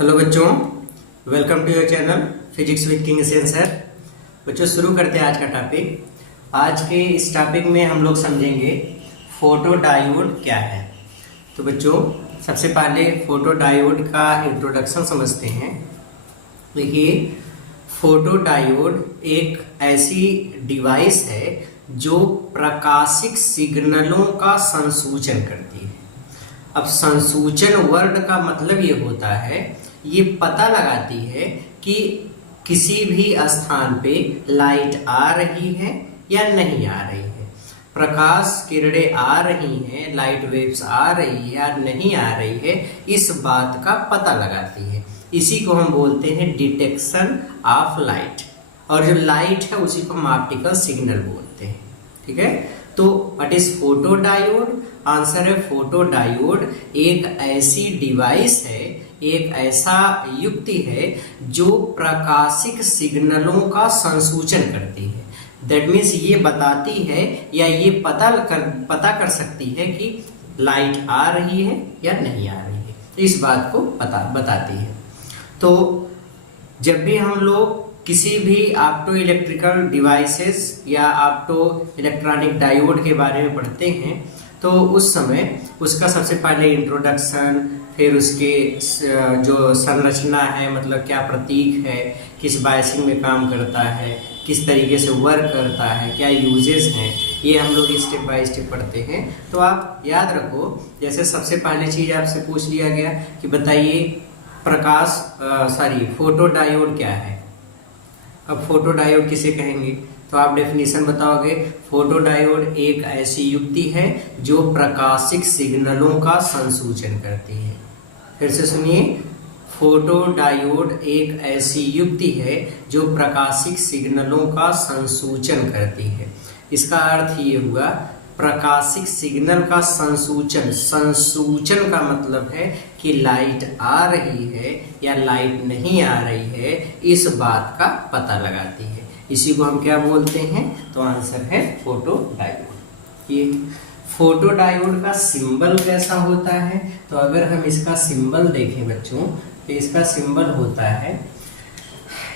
Hello बच्चों, welcome to your channel physics with king sensor. बच्चों शुरू करते हैं आज का टॉपिक। आज के इस टॉपिक में हम लोग समझेंगे फोटो डायोड क्या है। तो बच्चों सबसे पहले फोटो डायोड का इंट्रोडक्शन समझते हैं। देखिए, फोटो डायोड एक ऐसी डिवाइस है जो प्रकाशिक सिग्नलों का संसूचन करती है। अब संसूचन वर्ड का मतलब ये होता है, ये पता लगाती है कि किसी भी स्थान पे लाइट आ रही है या नहीं आ रही है, प्रकाश किरणें आ रही हैं, लाइट वेव्स आ रही है या नहीं आ रही है, इस बात का पता लगाती है। इसी को हम बोलते हैं डिटेक्शन ऑफ लाइट। और जो लाइट है उसी को हम ऑप्टिकल सिग्नल बोलते हैं। ठीक है, तो what is photo diode? Answer है फोटो डायोड एक ऐसी डिवाइस है, एक ऐसा युक्ति है जो प्रकाशिक सिग्नलों का संसूचन करती है। दैट मीन्स ये बताती है या ये पता कर सकती है कि लाइट आ रही है या नहीं आ रही है, इस बात को बताती है। तो जब भी हम लोग किसी भी ऑप्टो इलेक्ट्रिकल डिवाइसेस या ऑप्टो इलेक्ट्रॉनिक डायोड के बारे में पढ़ते हैं तो उस समय उसका सबसे पहले इंट्रोडक्शन, फिर उसके जो संरचना है, मतलब क्या प्रतीक है, किस बायसिंग में काम करता है, किस तरीके से वर्क करता है, क्या यूजेस हैं, ये हम लोग स्टेप बाय स्टेप पढ़ते हैं। तो आप याद रखो, जैसे सबसे पहले चीज आपसे पूछ लिया गया कि बताइए फोटो डायोड क्या है। अब फोटो डायोड किसे कहेंगे, तो आप डेफिनेशन बताओगे। फोटो डायोड एक ऐसी युक्ति है जो प्रकाशिक सिग्नलों का संसूचन करती है। फिर से सुनिए, फोटो डायोड एक ऐसी युक्ति है जो प्रकाशिक सिग्नलों का संसूचन करती है। इसका अर्थ ये हुआ, प्रकाशिक सिग्नल का संसूचन। संसूचन का मतलब है कि लाइट आ रही है या लाइट नहीं आ रही है, इस बात का पता लगाती है। इसी को हम क्या बोलते हैं? तो आंसर है फोटो डायोड। ये फोटो डायोड का सिंबल कैसा होता है? तो अगर हम इसका सिंबल देखें बच्चों, तो इसका सिंबल होता है,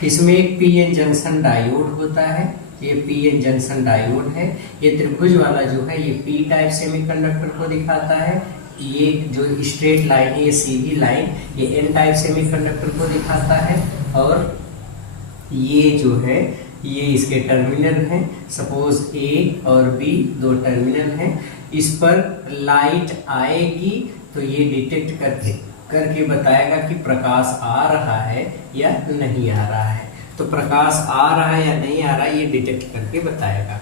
इसमें एक पीएन जंक्शन डायोड होता है। ये पीएन जंक्शन डायोड है। ये त्रिभुज वाला जो है ये पी टाइप सेमीकंडक्टर को दिखाता है। ये जो स्ट्रेट लाइन है, ये सीधी लाइन, ये एन टाइप सेमीकंडक्टर को दिखाता है। और ये जो है ये इसके टर्मिनल हैं। सपोज ए और बी दो टर्मिनल हैं। इस पर लाइट आएगी तो ये डिटेक्ट करके बताएगा कि प्रकाश आ रहा है या नहीं आ रहा है। तो प्रकाश आ रहा है या नहीं आ रहा है ये डिटेक्ट करके बताएगा।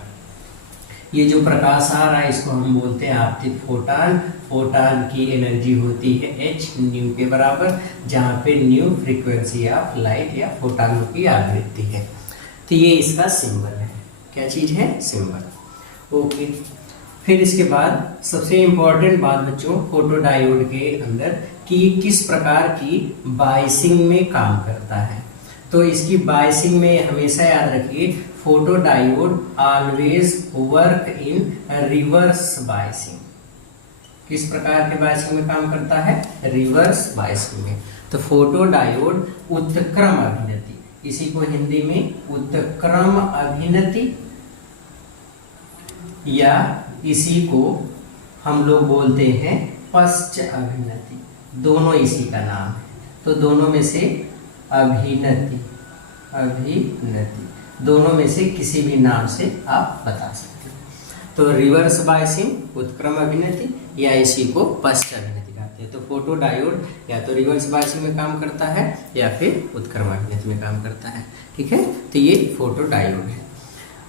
ये जो प्रकाश आ रहा है इसको हम बोलते हैं आपतित फोटान। फोटान की एनर्जी होती है h न्यू के बराबर, जहाँ पे न्यू फ्रीक्वेंसी ऑफ लाइट या फोटानों की आवृत्ति है। तो ये इसका सिंबल है। क्या चीज है? सिंबल। ओके, फिर इसके बाद सबसे इम्पोर्टेंट बात बच्चों फोटो डायोड के अंदर कि ये किस प्रकार की बायसिंग में काम करता है। तो इसकी बायसिंग में हमेशा याद रखिए, photo diode always work in reverse biasing. किस प्रकार के बायसिंग में काम करता है? रिवर्स बायसिंग में। तो फोटो डायोड उत्क्रम अभिनति, इसी को हिंदी में उत्क्रम अभिनति या इसी को हम लोग बोलते हैं पश्च अभिनति, दोनों इसी का नाम है। तो दोनों में से अभिनति दोनों में से किसी भी नाम से आप बता सकते हैं। तो रिवर्स बायसिंग उत्क्रम अभिनति या इसी को पश्च अभिनति कहते हैं। तो फोटो डायोड या तो रिवर्स बायसिंग में काम करता है या फिर उत्क्रम अभिनति में काम करता है। ठीक है, तो ये फोटो डायोड है।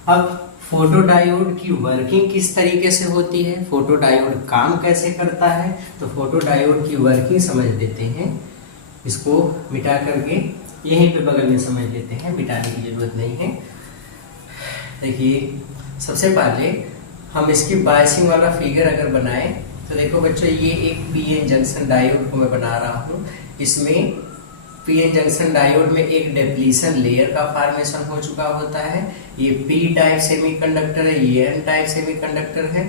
अब फोटो डायोड की वर्किंग किस तरीके से होती है, फोटो डायोड काम कैसे करता है, तो फोटो डायोड की वर्किंग समझ लेते हैं। इसको मिटा करके यहीं पे बगल में समझ लेते हैं, मिटाने की जरूरत नहीं है। देखिए, सबसे पहले हम इसकी बायसिंग वाला फिगर अगर बनाएं तो देखो बच्चों, ये एक पीएन जंक्शन डायोड को मैं बना रहा हूँ। इसमें पीएन जंक्शन डायोड में एक डिप्लीशन लेयर का फॉर्मेशन हो चुका होता है। ये पी टाइप सेमीकंडक्टर है, ये एन टाइप सेमीकंडक्टर है।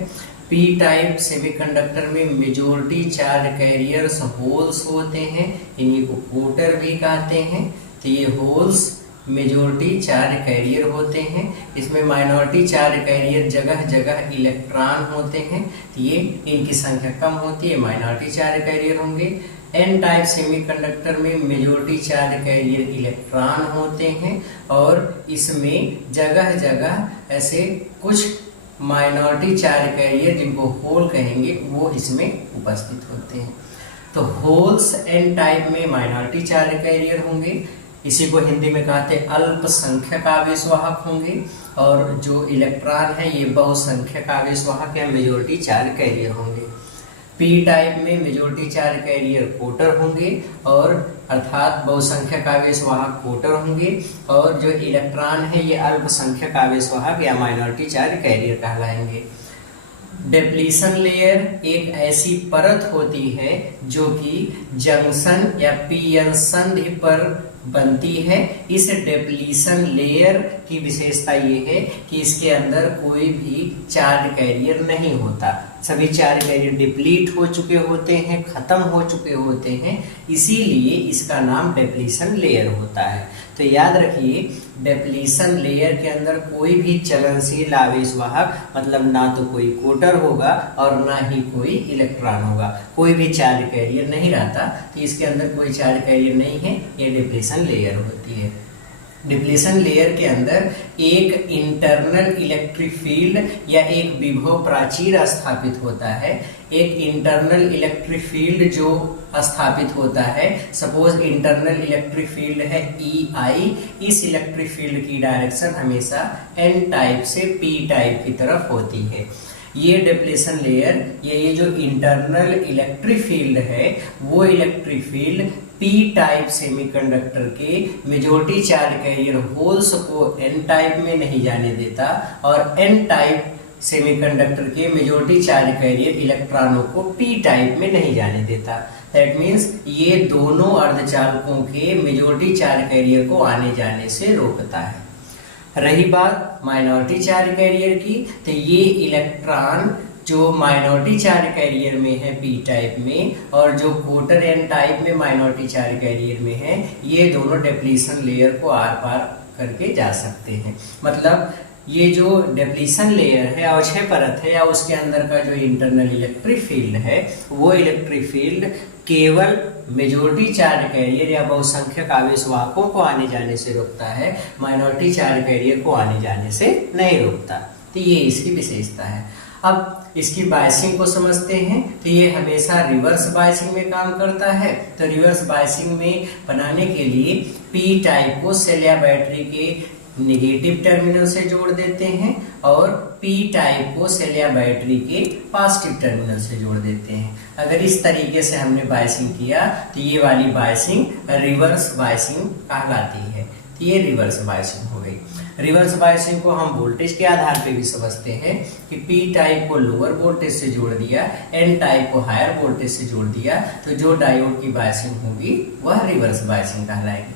पी टाइप सेमीकंडक्टर में मेजॉरिटी चार्ज कैरियर्स होल्स होते हैं, इन्हीं को कोटर भी कहते हैं। तो ये होल्स मेजॉरिटी चार्ज कैरियर होते हैं। इसमें माइनॉरिटी चार्ज कैरियर जगह जगह इलेक्ट्रॉन होते हैं, तो ये इनकी संख्या कम होती है, माइनॉरिटी चार्ज कैरियर होंगे। एन टाइप सेमीकंडक्टर में मेजॉरिटी चार्ज कैरियर इलेक्ट्रॉन होते हैं और इसमें जगह जगह ऐसे कुछ माइनॉरिटी चार्ज कैरियर जिनको होल कहेंगे वो इसमें उपस्थित होते हैं। तो होल्स एन टाइप में माइनॉरिटी चार्ज कैरियर होंगे, इसी को हिंदी में कहते हैं अल्पसंख्यक आवेशवाहक होंगे, और जो इलेक्ट्रॉन है ये बहुसंख्यक आवेशवाहक या मेजॉरिटी चार्ज कैरियर होंगे। पी टाइप में मेजॉरिटी चार्ज कैरियर कोटर होंगे और अर्थात बहुसंख्यक आवेशवाहक कोटर होंगे, और जो इलेक्ट्रॉन है ये अल्पसंख्यक आवेशवाहक या माइनॉरिटी चार्ज कैरियर कहलाएंगे। डिप्लीशन लेयर एक ऐसी परत होती है जो कि जंक्शन या पीएन संधि पर बनती है। इस डिप्लीशन लेयर की विशेषता ये है कि इसके अंदर कोई भी चार्ज कैरियर नहीं होता, सभी चार्ज कैरियर डिप्लीट हो चुके होते हैं, खत्म हो चुके होते हैं, इसीलिए इसका नाम डिप्लीशन लेयर होता है। तो याद रखिए, डिप्लीशन लेयर के अंदर कोई भी चलनशील आवेशवाहक मतलब ना तो कोई कोटर होगा और ना ही कोई इलेक्ट्रॉन होगा, कोई भी चार्ज कैरियर नहीं रहता, तो इसके अंदर कोई चार्ज कैरियर नहीं है, ये डिप्लीशन लेयर होती है। डिप्लीशन लेयर के अंदर एक इंटरनल इलेक्ट्रिक फील्ड या एक विभव प्राचीर स्थापित होता है। एक इंटरनल इलेक्ट्रिक फील्ड जो स्थापित होता है, सपोज इंटरनल इलेक्ट्रिक फील्ड है EI, इस इलेक्ट्रिक फील्ड की डायरेक्शन हमेशा N टाइप से P टाइप की तरफ होती है। ये डिप्लीशन लेयर या ये जो इंटरनल इलेक्ट्रिक फील्ड है वो electric field P type semiconductor के मेजॉरिटी चार्ज कैरियर होल्स को एन टाइप में नहीं जाने देता और एन टाइप सेमीकंडक्टर के मेजॉरिटी चार्ज कैरियर इलेक्ट्रॉनों को पी टाइप में नहीं जाने देता। दैट मीन्स ये दोनों अर्धचालकों के मेजॉरिटी चार्ज कैरियर को आने जाने से रोकता है। रही बात माइनॉरिटी चार्ज कैरियर की, तो ये इलेक्ट्रॉन जो माइनॉरिटी चार्ज कैरियर में है पी टाइप में और जो कोटर एन टाइप में माइनॉरिटी चार्ज कैरियर में है, ये दोनों डिप्लीशन लेयर को आर पार करके जा सकते हैं। मतलब ये जो डिप्लीशन लेयर है अवक्षय परत है या उसके अंदर का जो इंटरनल इलेक्ट्रिक फील्ड है वो इलेक्ट्रिक फील्ड केवल मेजॉरिटी चार्ज कैरियर या बहुसंख्यक आवेशवाहकों को आने जाने से रोकता है, माइनॉरिटी चार्ज कैरियर को आने जाने से नहीं रोकता। तो ये इसकी विशेषता है। अब इसकी बायसिंग को समझते हैं, तो ये हमेशा रिवर्स बायसिंग में काम करता है। तो रिवर्स बायसिंग में बनाने के लिए पी टाइप को सेल या बैटरी के नेगेटिव टर्मिनल से जोड़ देते हैं और पी टाइप को सेल या बैटरी के पॉजिटिव टर्मिनल से जोड़ देते हैं। अगर इस तरीके से हमने बायसिंग किया तो ये वाली बायसिंग रिवर्स बायसिंग कहलाती है। तो ये रिवर्स बायसिंग हो गई। रिवर्स बायसिंग को हम वोल्टेज के आधार पे भी समझते हैं कि पी टाइप को लोअर वोल्टेज से जोड़ दिया, एन टाइप को हायर वोल्टेज से जोड़ दिया, तो जो डायोड की बायसिंग होगी वह रिवर्स बायसिंग कहलाएगी।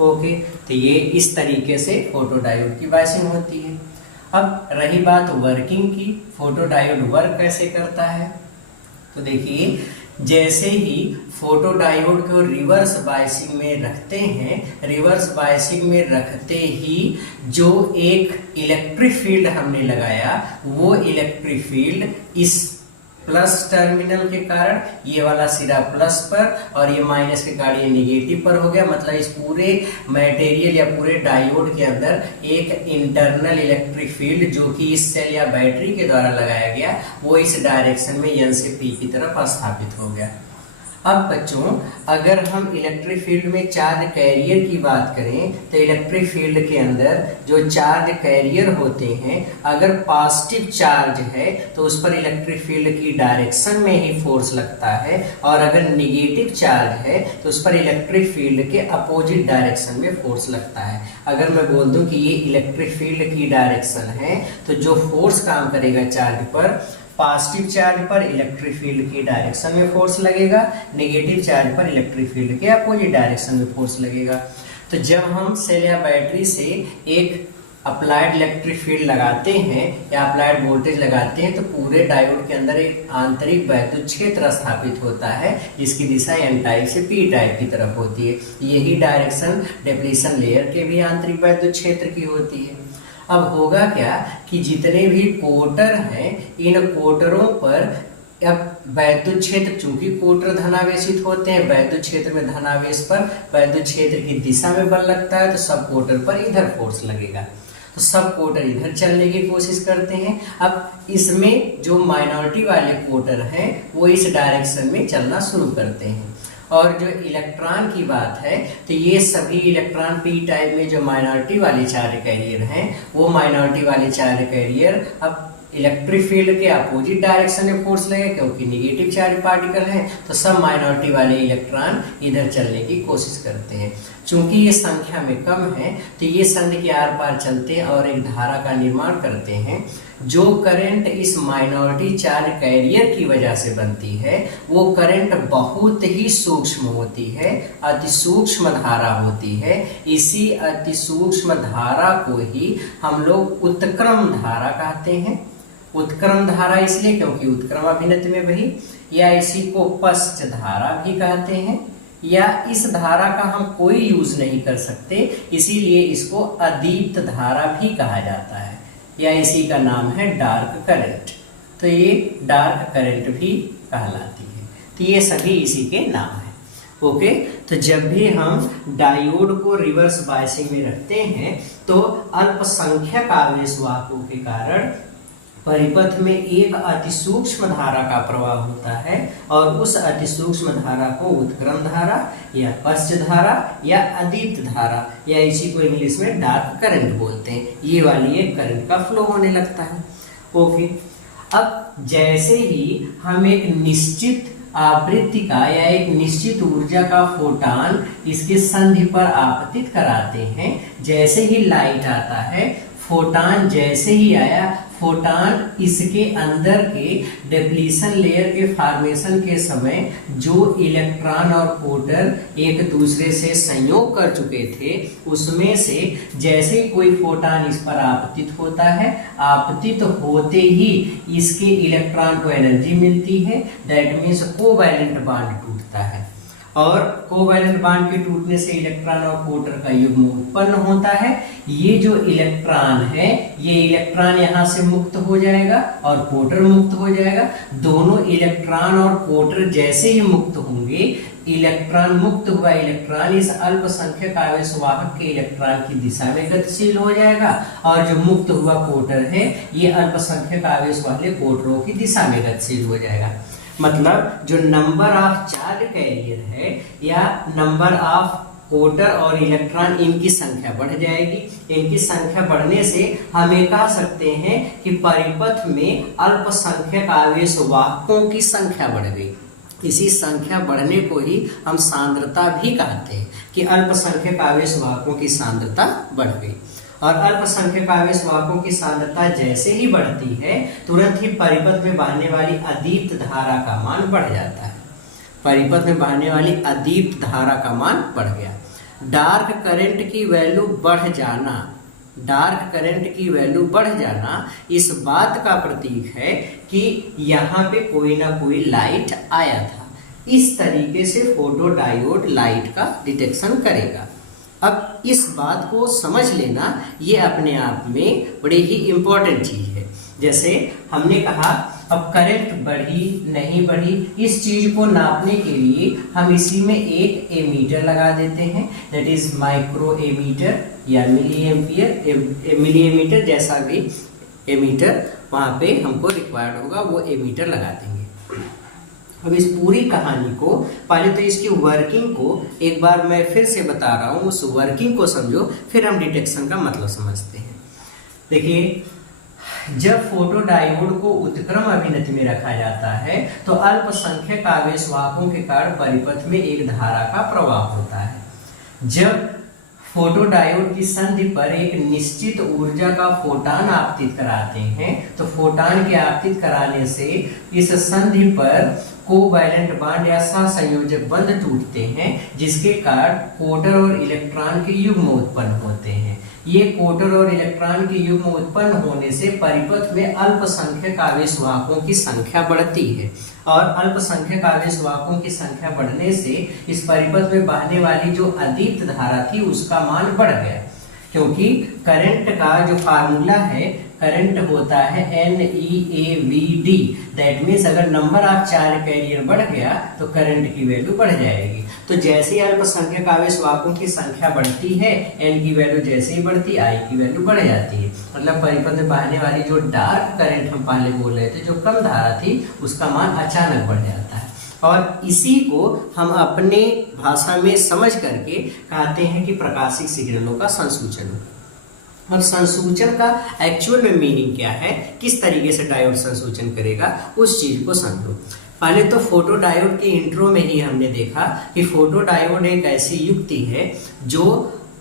ओके, तो ये इस तरीके से फोटो डायोड की बायसिंग होती है। अब रही बात वर्किंग की, फोटो डायोड वर्क कैसे करता है, तो देखिए जैसे ही फोटो डायोड को रिवर्स बायसिंग में रखते हैं, रिवर्स बायसिंग में रखते ही जो एक इलेक्ट्रिक फील्ड हमने लगाया वो इलेक्ट्रिक फील्ड इस प्लस टर्मिनल के कारण ये वाला सिरा प्लस पर और ये माइनस के कारण ये निगेटिव पर हो गया। मतलब इस पूरे मटेरियल या पूरे डायोड के अंदर एक इंटरनल इलेक्ट्रिक फील्ड जो कि इस सेल या बैटरी के द्वारा लगाया गया वो इस डायरेक्शन में N से P की तरफ स्थापित हो गया। अब बच्चों अगर हम इलेक्ट्रिक फील्ड में चार्ज कैरियर की बात करें तो इलेक्ट्रिक फील्ड के अंदर जो चार्ज कैरियर होते हैं अगर पॉजिटिव चार्ज है तो उस पर इलेक्ट्रिक फील्ड की डायरेक्शन में ही फोर्स लगता है और अगर निगेटिव चार्ज है तो उस पर इलेक्ट्रिक फील्ड के अपोजिट डायरेक्शन में फोर्स लगता है। अगर मैं बोल दूं कि ये इलेक्ट्रिक फील्ड की डायरेक्शन है तो जो फोर्स काम करेगा चार्ज पर, पॉजिटिव चार्ज पर इलेक्ट्रिक फील्ड की डायरेक्शन में फोर्स लगेगा, नेगेटिव चार्ज पर इलेक्ट्रिक फील्ड के अपोजिट डायरेक्शन में फोर्स लगेगा। तो जब हम सेल या बैटरी से एक अप्लाइड इलेक्ट्रिक फील्ड लगाते हैं या अप्लाइड वोल्टेज लगाते हैं तो पूरे डायोड के अंदर एक आंतरिक वैद्युत क्षेत्र स्थापित होता है जिसकी दिशा एन टाइप से पी टाइप की तरफ होती है। यही डायरेक्शन डिप्लीशन लेयर के भी आंतरिक वैद्युत क्षेत्र की होती है। अब होगा क्या कि जितने भी कोटर हैं इन कोटरों पर अब वैद्युत क्षेत्र, चूंकि कोटर धनावेशित होते हैं, वैद्युत क्षेत्र में धनावेश पर वैद्युत क्षेत्र की दिशा में बल लगता है तो सब कोटर पर इधर फोर्स लगेगा, तो सब कोटर इधर चलने की कोशिश करते हैं। अब इसमें जो माइनॉरिटी वाले कोटर हैं वो इस डायरेक्शन में चलना शुरू करते हैं। और जो इलेक्ट्रॉन की बात है तो ये सभी इलेक्ट्रॉन पी टाइप में जो माइनॉरिटी वाले चार्ज कैरियर हैं वो माइनॉरिटी वाले चार्ज कैरियर अब इलेक्ट्रिक फील्ड के अपोजिट डायरेक्शन में फोर्स लगे, क्योंकि निगेटिव चार्ज पार्टिकल हैं तो सब माइनॉरिटी वाले इलेक्ट्रॉन इधर चलने की कोशिश करते हैं। चूंकि ये संख्या में कम है तो ये संधि के आर पार चलते हैं और एक धारा का निर्माण करते हैं। जो करंट इस माइनॉरिटी चार्ज कैरियर की वजह से बनती है वो करंट बहुत ही सूक्ष्म होती है, अति सूक्ष्म धारा होती है। इसी अति सूक्ष्म धारा को ही हम लोग उत्क्रम धारा कहते हैं। उत्क्रम धारा इसलिए क्योंकि उत्क्रम अभिनति में बही, या इसी को पश्च धारा भी कहते हैं, या इस धारा का हम कोई यूज नहीं कर सकते इसीलिए इसको अदीप्त धारा भी कहा जाता है, या इसी का नाम है डार्क करंट। तो ये डार्क करंट भी कहलाती है। तो ये सभी इसी के नाम है। ओके, तो जब भी हम डायोड को रिवर्स बायसिंग में रखते हैं तो अल्पसंख्यक आवेश वाहकों के कारण परिपथ में एक अति सूक्ष्म धारा का प्रवाह होता है और उस अति सूक्ष्म धारा को उत्क्रम धारा या पश्च धारा या अदीप्त धारा या इसी को इंग्लिश में डार्क करंट बोलते हैं। ये वाली एक करंट का फ्लो होने लगता है। ओके, अब जैसे ही हम एक निश्चित आवृत्ति का या एक निश्चित ऊर्जा का फोटान इसके संधि पर आपतित कराते हैं, जैसे ही लाइट आता है, फोटान जैसे ही आया, फोटान इसके अंदर के डिप्लीशन लेयर के फॉर्मेशन के समय जो इलेक्ट्रॉन और कोटर एक दूसरे से संयोग कर चुके थे उसमें से जैसे कोई फोटान इस पर आपतित होता है, आपतित होते ही इसके इलेक्ट्रॉन को एनर्जी मिलती है। दैट मीन्स कोवैलेंट बॉन्ड टूटता है और कोवैलेंट बॉन्ड के टूटने से इलेक्ट्रॉन और कोटर का युग्म उत्पन्न होता है। ये जो इलेक्ट्रॉन है ये इलेक्ट्रॉन यहाँ से मुक्त हो जाएगा और कोटर मुक्त हो जाएगा। दोनों इलेक्ट्रॉन और कोटर जैसे ही मुक्त होंगे, इलेक्ट्रॉन मुक्त हुआ इलेक्ट्रॉन इस अल्पसंख्यक आवेश वाहक के इलेक्ट्रॉन की दिशा में गतिशील हो जाएगा और जो मुक्त हुआ कोटर है ये अल्पसंख्यक आवेश वाले कोटरों की दिशा में गतिशील हो जाएगा। मतलब जो नंबर ऑफ चार्ज कैरियर है या नंबर ऑफ कोटर और इलेक्ट्रॉन इनकी संख्या बढ़ जाएगी। इनकी संख्या बढ़ने से हम ये कह सकते हैं कि परिपथ में अल्पसंख्यक आवेश वाहकों की संख्या बढ़ गई। इसी संख्या बढ़ने को ही हम सांद्रता भी कहते हैं कि अल्पसंख्यक आवेश वाहकों की सांद्रता बढ़ गई। और अल्पसंख्यक आवेश वाहकों की सांद्रता जैसे ही बढ़ती है तुरंत ही परिपथ में बहने वाली अदीप्त धारा का मान बढ़ जाता है। परिपथ में बहने वाली अदीप्त धारा का मान बढ़ गया। डार्क करंट की वैल्यू बढ़ जाना, डार्क करंट की वैल्यू बढ़ जाना इस बात का प्रतीक है कि यहाँ पे कोई ना कोई लाइट आया था। इस तरीके से फोटोडायोड लाइट का डिटेक्शन करेगा। अब इस बात को समझ लेना ये अपने आप में बड़ी ही इम्पोर्टेंट चीज है। जैसे हमने कहा अब करंट बढ़ी नहीं बढ़ी, इस चीज को नापने के लिए हम इसी में एक एमीटर लगा देते हैं, दैट इज माइक्रो एमीटर या मिली एम्पियर, मिली एमीटर जैसा भी एमीटर वहां पे हमको रिक्वायर्ड होगा वो एमीटर लगा देंगे। अब इस पूरी कहानी को पहले तो इसकी वर्किंग को एक बार मैं फिर से बता रहा हूँ, उस वर्किंग को समझो फिर हम डिटेक्शन का मतलब समझते हैं। देखिए, जब फोटोडायोड को उत्क्रम अभिनति में रखा जाता है तो अल्पसंख्यक आवेश वाहकों के कारण परिपथ में एक धारा का प्रवाह होता है। जब फोटोडायोड की संधि पर एक निश्चित ऊर्जा का फोटान आपतित कराते हैं तो फोटान के आपतित कराने से इस संधि पर कोवैलेंट बॉन्ड या सहसंयोजक बंध टूटते हैं, जिसके कारण कोटर और इलेक्ट्रॉन के युग्म उत्पन्न होते हैं। ये कोटर और इलेक्ट्रॉन के युग्म उत्पन्न होने से परिपथ में अल्पसंख्यक आवेशवाहकों की संख्या बढ़ती है, और अल्पसंख्यक आवेशवाहकों की संख्या बढ़ने से इस परिपथ में बहने वाली जो अदीप्त धारा थी उसका मान बढ़ गया, क्योंकि करंट का जो फार्मूला है, करंट होता है NeAVD। दैट मीन्स अगर नंबर ऑफ चार्ज कैरियर बढ़ गया तो करंट की वैल्यू बढ़ जाएगी। तो जैसे ही अल्पसंख्यक आवेशवाहकों की संख्या बढ़ती है, n की वैल्यू जैसे ही बढ़ती है, I की वैल्यू बढ़ जाती है। मतलब परिपथ में बहने वाली जो डार्क करंट हम पहले बोल रहे थे, जो कम धारा थी, उसका मान अचानक बढ़ जाता है। और इसी को हम अपने भाषा में समझ करके कहते हैं कि प्रकाशिक सिग्नलों का संसूचन। और संसूचन का एक्चुअल में मीनिंग क्या है, किस तरीके से डायोड संसूचन करेगा, उस चीज को समझो। पहले तो फोटो डायोड के इंट्रो में ही हमने देखा कि फोटो डायोड एक ऐसी युक्ति है जो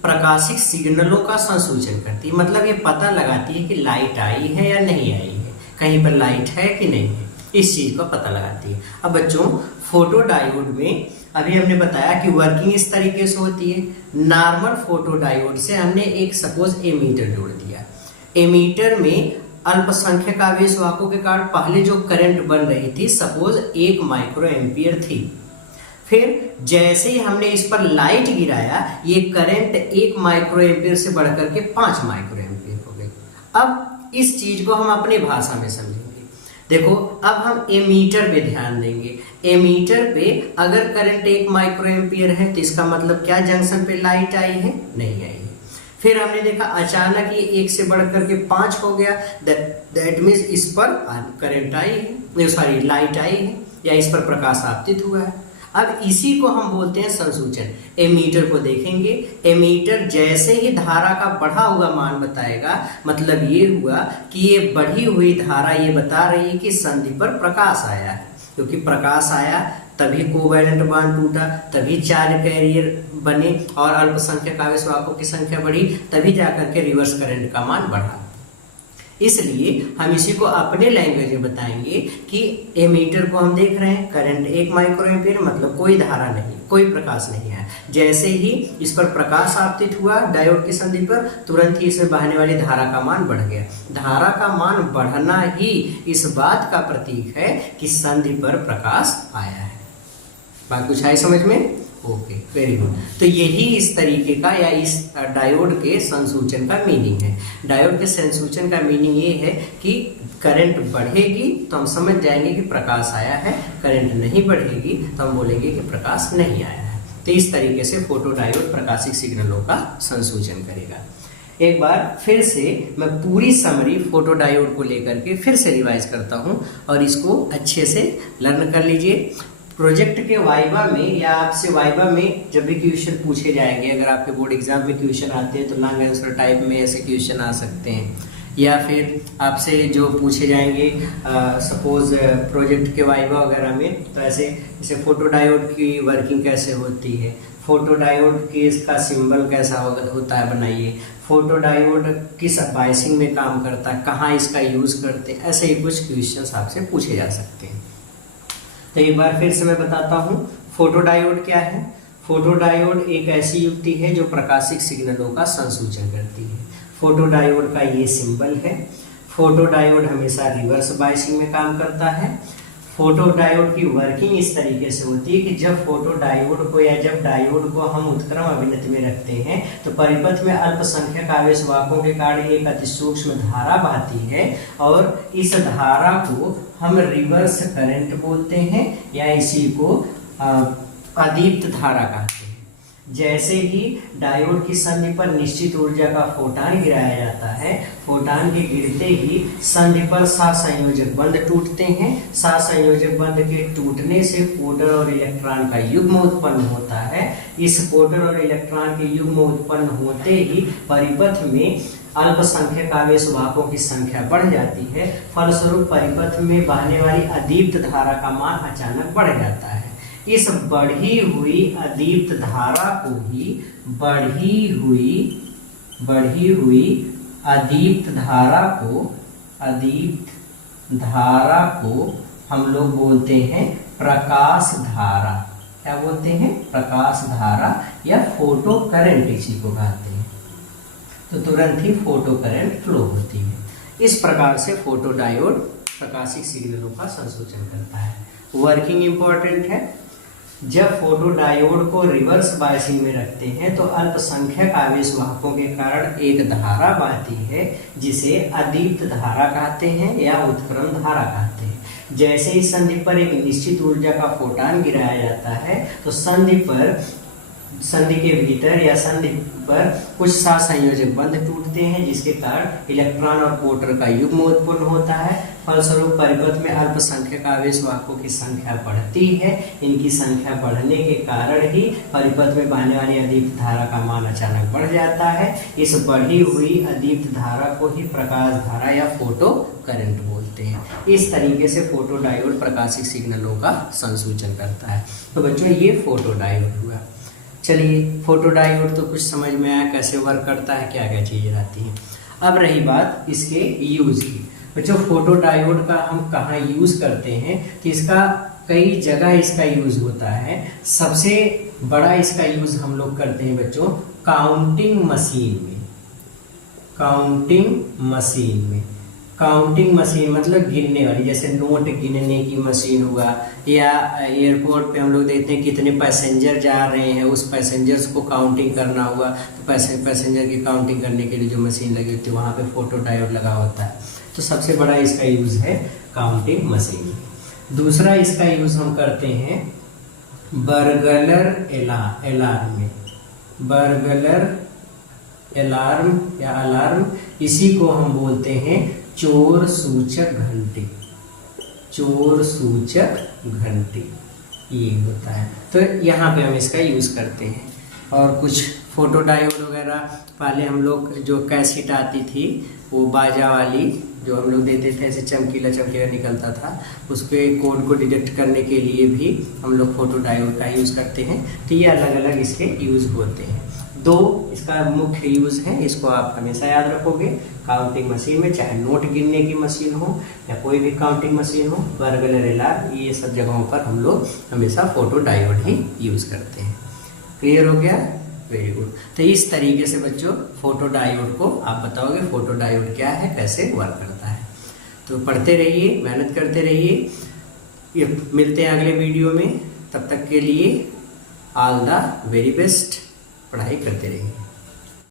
प्रकाशिक सिग्नलों का संसूचन करती है। मतलब ये पता लगाती है कि लाइट आई है या नहीं आई है, कहीं पर लाइट है कि नहीं है, इस चीज का पता लगाती है। अब बच्चों, फोटो डायोड में अभी हमने बताया कि वर्किंग इस तरीके से होती है। नॉर्मल फोटो डायोड से हमने एक सपोज एमीटर जोड़ दिया। एमीटर में अल्पसंख्यक आवेशवाहकों के कारण पहले जो करंट बन रही थी, सपोज 1 माइक्रो एम्पियर थी। फिर जैसे ही हमने इस पर लाइट गिराया, ये करंट 1 माइक्रो एम्पियर से बढ़कर के 5 माइक्रो एम्पियर हो गई। अब इस चीज को हम अपने भाषा में समझेंगे। देखो, अब हम एमीटर पे ध्यान देंगे। एमीटर पे अगर करंट 1 माइक्रो एम्पियर है तो इसका मतलब क्या, जंक्शन पे लाइट आई है? नहीं आई है। फिर हमने देखा अचानक ये 1 से बढ़कर के 5 हो गया, दैट मीन्स इस पर करंट आई है, सॉरी लाइट आई है, या इस पर प्रकाश आपतित हुआ है। अब इसी को हम बोलते हैं संसूचन। एमीटर को देखेंगे, एमीटर जैसे ही धारा का बढ़ा हुआ मान बताएगा, मतलब ये हुआ कि ये बढ़ी हुई धारा ये बता रही है कि संधि पर प्रकाश आया है, क्योंकि प्रकाश आया तभी कोवैलेंट बॉन्ड टूटा, तभी चार्ज कैरियर बने और अल्पसंख्यक आवेशवाहकों की संख्या बढ़ी, तभी जाकर के रिवर्स करंट का मान बढ़ा। इसलिए हम इसी को अपने लैंग्वेज में बताएंगे कि एमीटर को हम देख रहे हैं, करंट 1 माइक्रो एम्पियर, मतलब कोई धारा नहीं, कोई प्रकाश नहीं है। जैसे ही इस पर प्रकाश आपतित हुआ डायोड की संधि पर, तुरंत ही इसमें बहने वाली धारा का मान बढ़ गया। धारा का मान बढ़ना ही इस बात का प्रतीक है कि संधि पर प्रकाश आया है। बात कुछ आई समझ में? Okay, very good. तो यही इस तरीके का या इस डायोड के संसूचन का मीनिंग है। डायोड के संसूचन का मीनिंग ये है कि करंट बढ़ेगी तो हम समझ जाएंगे कि प्रकाश आया है, करंट नहीं बढ़ेगी तो हम बोलेंगे कि प्रकाश नहीं आया है। तो इस तरीके से फोटो डायोड प्रकाशिक सिग्नलों का संसूचन करेगा। एक बार फिर से मैं पूरी समरी फोटो डायोड को लेकर के फिर से रिवाइज करता हूँ और इसको अच्छे से लर्न कर लीजिए। प्रोजेक्ट के वाइवा में या आपसे वाइवा में जब भी क्वेश्चन पूछे जाएंगे, अगर आपके बोर्ड एग्जाम में क्वेश्चन आते हैं तो लॉन्ग आंसर टाइप में ऐसे क्वेश्चन आ सकते हैं, या फिर आपसे जो पूछे जाएंगे सपोज प्रोजेक्ट के वाइवा वगैरह में, तो ऐसे जैसे फोटो डायोड की वर्किंग कैसे होती है, फोटो डायोड केस का सिंबल कैसा होता है बनाइए, फोटो डायोड किस बायसिंग में काम करता है, कहाँ इसका यूज करते हैं, ऐसे ही कुछ क्वेश्चन आपसे पूछे जा सकते हैं। तो एक बार फिर से मैं बताता हूँ फोटो डायोड क्या है। फोटो डायोड एक ऐसी युक्ति है जो प्रकाशिक सिग्नलों का संसूचन करती है। फोटो डायोड का ये सिंबल है। फोटो डायोड हमेशा रिवर्स बायसिंग में काम करता है। फोटो डायोड की वर्किंग इस तरीके से होती है कि जब फोटो डायोड को या जब डायोड को हम उत्क्रम अभिनति में रखते हैं तो परिपथ में अल्पसंख्यक आवेशवाहकों के कारण एक अति सूक्ष्म धारा बहती है और इस धारा को हम रिवर्स करंट बोलते हैं या इसी को अदीप्त धारा कहते हैं। जैसे ही डायोड की संधि पर निश्चित ऊर्जा का फोटान गिराया जाता है, फोटान के गिरते ही संधि पर सहसंयोजक बंध टूटते हैं। सहसंयोजक बंध के टूटने से प्रोटॉन और इलेक्ट्रॉन का युग्म उत्पन्न होता है। इस प्रोटॉन और इलेक्ट्रॉन के युग्म उत्पन्न होते ही परिपथ में अल्पसंख्यक आवेशवाहकों की संख्या बढ़ जाती है। फलस्वरूप परिपथ में बहने वाली अदीप्त धारा का मान अचानक बढ़ जाता है। इस बढ़ी हुई अदीप्त धारा को ही बढ़ी हुई अदीप्त धारा को हम लोग बोलते हैं प्रकाश धारा, क्या बोलते हैं, प्रकाश धारा या फोटो करंट इसी को कहते हैं, तो तुरंत ही फोटो करंट फ्लो होती है। इस प्रकार से फोटो डायोड प्रकाशिक सिग्नलों का संसूचन करता है। वर्किंग इंपॉर्टेंट है। जब फोटो डायोड को रिवर्स बायसिंग में रखते हैं तो अल्पसंख्यक आवेश वाहकों के कारण एक धारा बहती है जिसे अदीप्त धारा कहते हैं या उत्क्रम धारा कहते हैं। जैसे ही संधि पर एक निश्चित ऊर्जा का फोटान गिराया जाता है तो संधि के भीतर या संधि पर कुछ सहसंयोजक बंध टूटते हैं जिसके कारण इलेक्ट्रॉन और प्रोटॉन का युग्म उत्पन्न होता है। फलस्वरूप परिपथ में अल्पसंख्यक आवेश वाहकों की संख्या बढ़ती है। इनकी संख्या बढ़ने के कारण ही परिपथ में बहने वाली अदीप्त धारा का मान अचानक बढ़ जाता है। इस बढ़ी हुई अदीप्त धारा को ही प्रकाश धारा या फोटो करंट बोलते हैं। इस तरीके से फोटो डायोड प्रकाशिक सिग्नलों का संसूचन करता है। तो बच्चों ये फोटो डायोड हुआ। चलिए, फोटो डायोड तो कुछ समझ में आया कैसे वर्क करता है, क्या क्या चीजें आती हैं। अब रही बात इसके यूज की। बच्चों फोटो डायोड का हम कहाँ यूज करते हैं, तो इसका कई जगह इसका यूज होता है। सबसे बड़ा इसका यूज हम लोग करते हैं बच्चों काउंटिंग मशीन में। काउंटिंग मशीन मतलब गिनने वाली, जैसे नोट गिनने की मशीन हुआ, या एयरपोर्ट पे हम लोग देखते हैं कितने पैसेंजर जा रहे हैं, उस पैसेंजर्स को काउंटिंग करना हुआ तो पैसेंजर की काउंटिंग करने के लिए जो मशीन लगी होती है वहाँ पे फोटो डायोड लगा होता है। तो सबसे बड़ा इसका यूज है काउंटिंग मशीन। दूसरा इसका यूज हम करते हैं बर्गलर अलार्म में। बर्गलर अलार्म या अलार्म, इसी को हम बोलते हैं चोर सूचक घंटी। चोर सूचक घंटी ये होता है। तो यहाँ पे हम इसका यूज करते हैं। और कुछ फोटो डायोड वगैरह पहले हम लोग जो कैसेट आती थी वो बाजा वाली जो हम लोग देते थे, ऐसे चमकीला निकलता था, उसके कोड को डिटेक्ट करने के लिए भी हम लोग फोटो डायोड का यूज करते हैं। तो ये अलग अलग इसके यूज होते हैं। दो इसका मुख्य यूज है, इसको आप हमेशा याद रखोगे। काउंटिंग मशीन में, चाहे नोट गिनने की मशीन हो या कोई भी काउंटिंग मशीन हो, बर्गलर अलार्म, ये सब जगहों पर हम लोग हमेशा फोटो डायोड ही यूज करते हैं। क्लियर हो गया? Very good. तो इस तरीके से बच्चों फोटो डायोड को आप बताओगे फोटो डायोड क्या है, कैसे वर्क करता है। तो पढ़ते रहिए, मेहनत करते रहिए। मिलते हैं अगले वीडियो में। तब तक के लिए ऑल द वेरी बेस्ट। पढ़ाई करते रहिए।